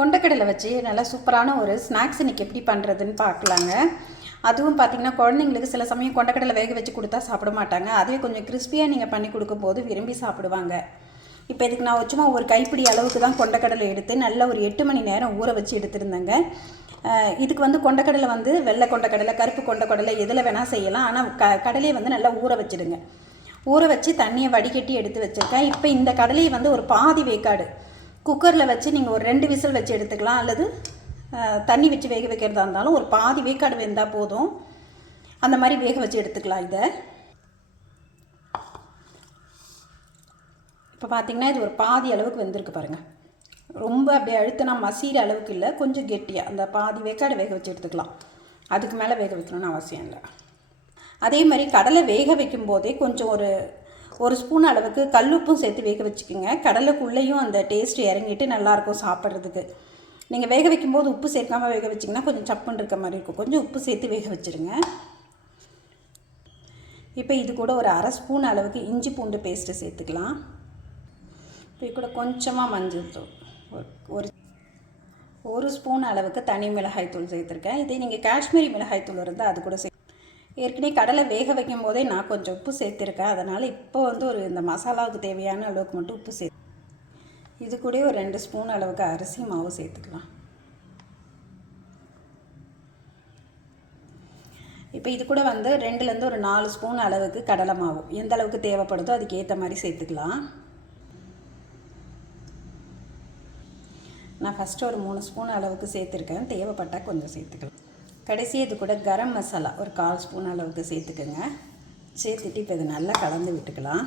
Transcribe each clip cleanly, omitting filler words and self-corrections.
கொண்டக்கடலை வச்சு நல்லா சூப்பரான ஒரு ஸ்நாக்ஸ் இன்றைக்கி எப்படி பண்ணுறதுன்னு பார்க்கலாங்க. அதுவும் பார்த்திங்கன்னா குழந்தைங்களுக்கு சில சமயம் கொண்டக்கடலை வேக வச்சு கொடுத்தா சாப்பிட மாட்டாங்க. அதுவே கொஞ்சம் கிறிஸ்பியாக நீங்கள் பண்ணி கொடுக்கும்போது விரும்பி சாப்பிடுவாங்க. இப்போ இதுக்கு நான் சும்மா ஒரு கைப்பிடி அளவுக்கு தான் கொண்டக்கடலை எடுத்து நல்லா ஒரு 8 மணி நேரம் ஊற வச்சு எடுத்துருந்தேங்க. இதுக்கு வந்து கொண்டக்கடலை வந்து வெள்ளை கொண்டக்கடலை, கருப்பு கொண்டக்கடலை எதில் வேணால் செய்யலாம். ஆனால் கடலையை வந்து நல்லா ஊற வச்சுடுங்க. ஊற வச்சு தண்ணியை வடிகட்டி எடுத்து வச்சுருக்கேன். இப்போ இந்த கடலையை வந்து ஒரு பாதி வேக்காடு குக்கரில் வச்சு நீங்கள் ஒரு 2 விசில் வச்சு எடுத்துக்கலாம். அல்லது தண்ணி வச்சு வேக வைக்கிறதா இருந்தாலும் ஒரு பாதி வேக்காடு வெந்தால் போதும். அந்த மாதிரி வேக வச்சு எடுத்துக்கலாம். இதை இப்போ பார்த்திங்கன்னா இது ஒரு பாதி அளவுக்கு வெந்திருக்கு பாருங்கள். ரொம்ப அப்படியே அழுத்தினா மசீர அளவுக்கு இல்லை, கொஞ்சம் கெட்டியாக அந்த பாதி வேக்காடு வேக வச்சு எடுத்துக்கலாம். அதுக்கு மேலே வேக வைக்கணும்னு அவசியம் இல்லை. அதே மாதிரி கடலை வேக வைக்கும் போதே கொஞ்சம் ஒரு ஸ்பூன் அளவுக்கு கல்லுப்பும் சேர்த்து வேக வச்சுக்கோங்க. கடலைக்குள்ளேயும் அந்த டேஸ்ட் இறங்கிட்டு நல்லாயிருக்கும் சாப்பிட்றதுக்கு. நீங்கள் வேக வைக்கும்போது உப்பு சேர்க்காமல் வேக வச்சிங்கன்னா கொஞ்சம் சப்புன்னு இருக்க மாதிரி இருக்கும். கொஞ்சம் உப்பு சேர்த்து வேக வச்சுருங்க. இப்போ இது கூட ஒரு அரை ஸ்பூன் அளவுக்கு இஞ்சி பூண்டு பேஸ்ட்டு சேர்த்துக்கலாம். இது கூட கொஞ்சமாக மஞ்சள் தூள், ஒரு ஸ்பூன் அளவுக்கு தனி மிளகாய் தூள் சேர்த்துருக்கேன். இதே நீங்கள் காஷ்மீரி மிளகாய் தூள் இருந்தால் அது கூட ஏற்கனவே கடலை வேக வைக்கும் போதே நான் கொஞ்சம் உப்பு சேர்த்துருக்கேன். அதனால் இப்போ வந்து இந்த மசாலாவுக்கு தேவையான அளவுக்கு மட்டும் உப்பு சேர்த்து இது கூட ஒரு 2 ஸ்பூன் அளவுக்கு அரிசி மாவு சேர்த்துக்கலாம். இப்போ இது கூட வந்து 2லேருந்து ஒரு 4 ஸ்பூன் அளவுக்கு கடலை மாவு எந்த அளவுக்கு தேவைப்படுதோ அதுக்கு ஏற்ற மாதிரி சேர்த்துக்கலாம். நான் ஃபஸ்ட்டு ஒரு 3 ஸ்பூன் அளவுக்கு சேர்த்துருக்கேன். தேவைப்பட்டால் கொஞ்சம் சேர்த்துக்கலாம். கடைசி இது கூட கரம் மசாலா ஒரு 1/4 ஸ்பூன் அளவுக்கு சேர்த்துக்குங்க. சேர்த்துட்டு இப்போ இதை நல்லா கலந்து விட்டுக்கலாம்.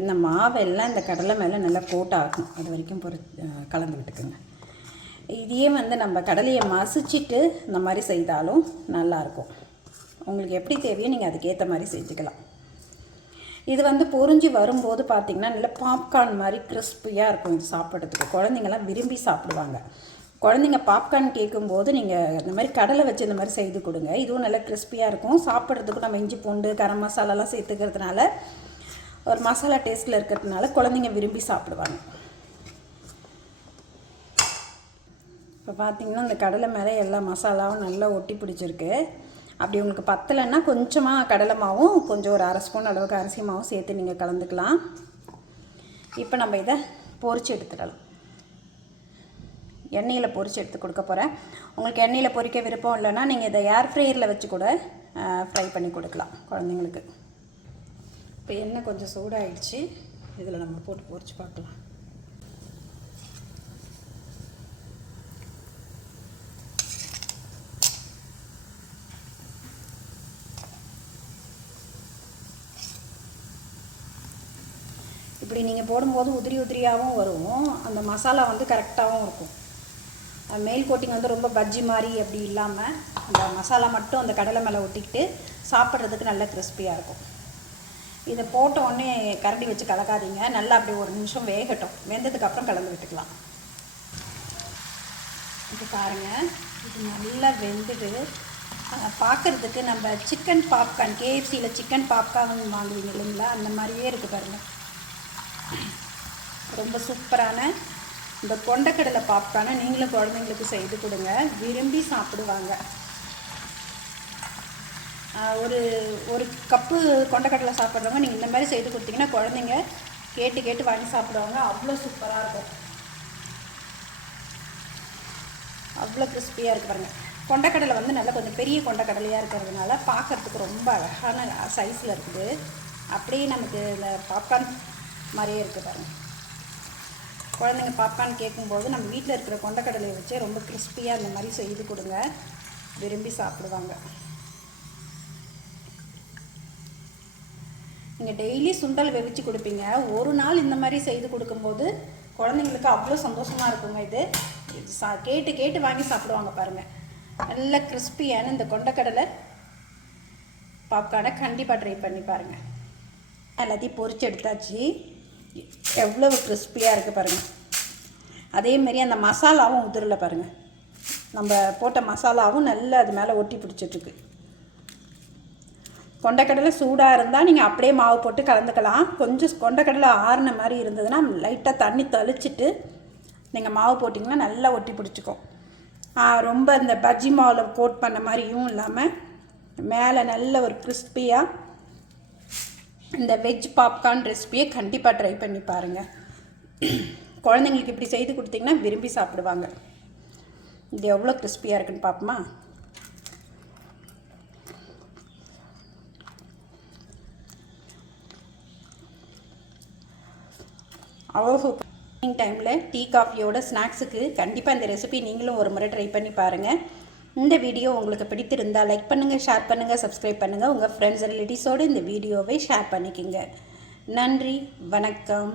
இந்த மாவெல்லாம் இந்த கடலை மேலே நல்லா கோட் ஆகும். அது வரைக்கும் கலந்து விட்டுக்குங்க. இதையே வந்து நம்ம கடலையை மசிச்சுட்டு இந்த மாதிரி செய்தாலும் நல்லாயிருக்கும். உங்களுக்கு எப்படி தேவையோ நீங்கள் அதுக்கேற்ற மாதிரி செஞ்சுக்கலாம். இது வந்து பொரிஞ்சு வரும்போது பார்த்திங்கன்னா நல்லா பாப்கார்ன் மாதிரி கிறிஸ்பியாக இருக்கும். இது சாப்பிட்றதுக்கு குழந்தைங்கள்லாம் விரும்பி சாப்பிடுவாங்க. குழந்தைங்க பாப்கார்ன் கேட்கும்போது நீங்கள் இந்த மாதிரி கடலை வச்சு இந்த மாதிரி செய்து கொடுங்க. இதுவும் நல்லா கிறிஸ்பியாக இருக்கும். சாப்பிட்றதுக்கும் நம்ம இஞ்சி பூண்டு கரம் மசாலாலாம் சேர்த்துக்கிறதுனால ஒரு மசாலா டேஸ்ட்டில் இருக்கிறதுனால குழந்தைங்க விரும்பி சாப்பிடுவாங்க. இப்போ பார்த்திங்கன்னா இந்த கடலை மேலே எல்லா மசாலாவும் நல்லா ஒட்டி பிடிச்சிருக்கு. அப்படி உங்களுக்கு பத்தலைன்னா கொஞ்சமாக கடலை மாவும் கொஞ்சம் ஒரு அரை ஸ்பூன் அளவுக்கு அரிசி மாவும் சேர்த்து நீங்கள் கலந்துக்கலாம். இப்போ நம்ம இதை பொரிச்சு எடுத்துடலாம். எண்ணெயில் பொரிச்சு எடுத்து கொடுக்க போகிறேன். உங்களுக்கு எண்ணெயில் பொரிக்க விருப்பம் இல்லைன்னா நீங்கள் இதை ஏர் ஃப்ரையரில் வச்சு கூட ஃப்ரை பண்ணி கொடுக்கலாம் குழந்தைங்களுக்கு. இப்போ எண்ணெய் கொஞ்சம் சூடாகிடுச்சு. இதில் நம்ம போட்டு பொரிச்சு பார்க்கலாம். இப்படி நீங்கள் போடும்போது உதிரி உதிரியாகவும் வரும். அந்த மசாலா வந்து கரெக்டாகவும் இருக்கும். மேல் கோட்டிங் வந்து ரொம்ப பஜ்ஜி மாதிரி அப்படி இல்லாமல் அந்த மசாலா மட்டும் அந்த கடலை மேலே ஒட்டிக்கிட்டு சாப்பிட்றதுக்கு நல்லா கிறிஸ்பியாக இருக்கும். இதை போட்ட உடனே கரண்டி வச்சு கலக்காதீங்க. நல்லா அப்படி ஒரு நிமிஷம் வேகட்டும். வெந்ததுக்கப்புறம் கலந்து விட்டுக்கலாம். இது பாருங்கள், இது நல்லா வெந்துட்டு பார்க்குறதுக்கு நம்ம சிக்கன் பாப்கார்ன் KFCயில் சிக்கன் பாப்கார்ன் வாங்குவீங்க இல்லைங்களா, அந்த மாதிரியே இருக்குது பாருங்கள். ரொம்ப சூப்பரான இந்த கொண்டக்கடலை பாப்கார்னை நீங்களும் குழந்தைங்களுக்கு செய்து கொடுங்க. விரும்பி சாப்பிடுவாங்க. ஒரு கப்பு கொண்டக்கடலை சாப்பிட்றவங்க நீங்கள் இந்த மாதிரி செய்து கொடுத்தீங்கன்னா குழந்தைங்க கேட்டு வாங்கி சாப்பிடுவாங்க. அவ்வளோ சூப்பராக இருக்கும். அவ்வளோ கிறிஸ்பியாக இருக்குது பாருங்கள். கொண்டக்கடலை வந்து நல்லா கொஞ்சம் பெரிய கொண்டக்கடலையாக இருக்கிறதுனால பார்க்குறதுக்கு ரொம்ப அழகான சைஸில் இருக்குது. அப்படியே நமக்கு இந்த பாப்கார்ன் மாதிரியே இருக்குது பாருங்கள். குழந்தைங்க பாப்கார்ன் கேட்கும்போது நம்ம வீட்டில் இருக்கிற கொண்டக்கடலையை வச்சு ரொம்ப கிறிஸ்பியாக அந்த மாதிரி செய்து கொடுங்க. விரும்பி சாப்பிடுவாங்க. நீங்கள் டெய்லி சுண்டல் வெவிச்சு கொடுப்பீங்க. ஒரு நாள் இந்த மாதிரி செய்து கொடுக்கும்போது குழந்தைங்களுக்கு அவ்வளோ சந்தோஷமாக இருக்குங்க. இது கேட்டு வாங்கி சாப்பிடுவாங்க பாருங்கள். நல்ல கிறிஸ்பியான இந்த கொண்டக்கடலை பாப்கார்னை கண்டிப்பாக ட்ரை பண்ணி பாருங்கள். எல்லாத்தையும் பொரிச்சு எடுத்தாச்சு. எவ்வளவு கிறிஸ்பியாக இருக்குது பாருங்கள். அதேமாரி அந்த மசாலாவும் உதிரல பாருங்கள். நம்ம போட்ட மசாலாவும் நல்லா அது மேலே ஒட்டி பிடிச்சிட்ருக்கு. கொண்டைக்கடலை சூடாக இருந்தால் நீங்கள் அப்படியே மாவு போட்டு கலந்துக்கலாம். கொஞ்சம் கொண்டைக்கடலை ஆறின மாதிரி இருந்ததுன்னா லைட்டாக தண்ணி தெளிச்சிட்டு நீங்கள் மாவு போட்டிங்கன்னா நல்லா ஒட்டி பிடிச்சிக்கும். ரொம்ப இந்த பஜ்ஜி மாவில் கோட் பண்ண மாதிரியும் இல்லாமல் மேலே நல்ல ஒரு கிறிஸ்பியாக இந்த வெஜ் பாப்கார்ன் ரெசிபியை கண்டிப்பாக ட்ரை பண்ணி பாருங்கள். குழந்தைங்களுக்கு இப்படி செய்து கொடுத்தீங்கன்னா விரும்பி சாப்பிடுவாங்க. இது எவ்வளோ கிறிஸ்பியாக இருக்குன்னு பார்ப்போமா? அவ்வளோ சூப்பர். ஈவினிங் டைமில் டீ காஃபியோட ஸ்நாக்ஸுக்கு கண்டிப்பாக இந்த ரெசிபி நீங்களும் ஒரு முறை ட்ரை பண்ணி பாருங்கள். இந்த வீடியோ உங்களுக்கு பிடித்திருந்தால் லைக் பண்ணுங்கள், ஷேர் பண்ணுங்கள், சப்ஸ்கிரைப் பண்ணுங்கள். உங்கள் ஃப்ரெண்ட்ஸ் ரிலேட்டிவ்ஸோடு இந்த வீடியோவை ஷேர் பண்ணிக்கோங்க. நன்றி, வணக்கம்.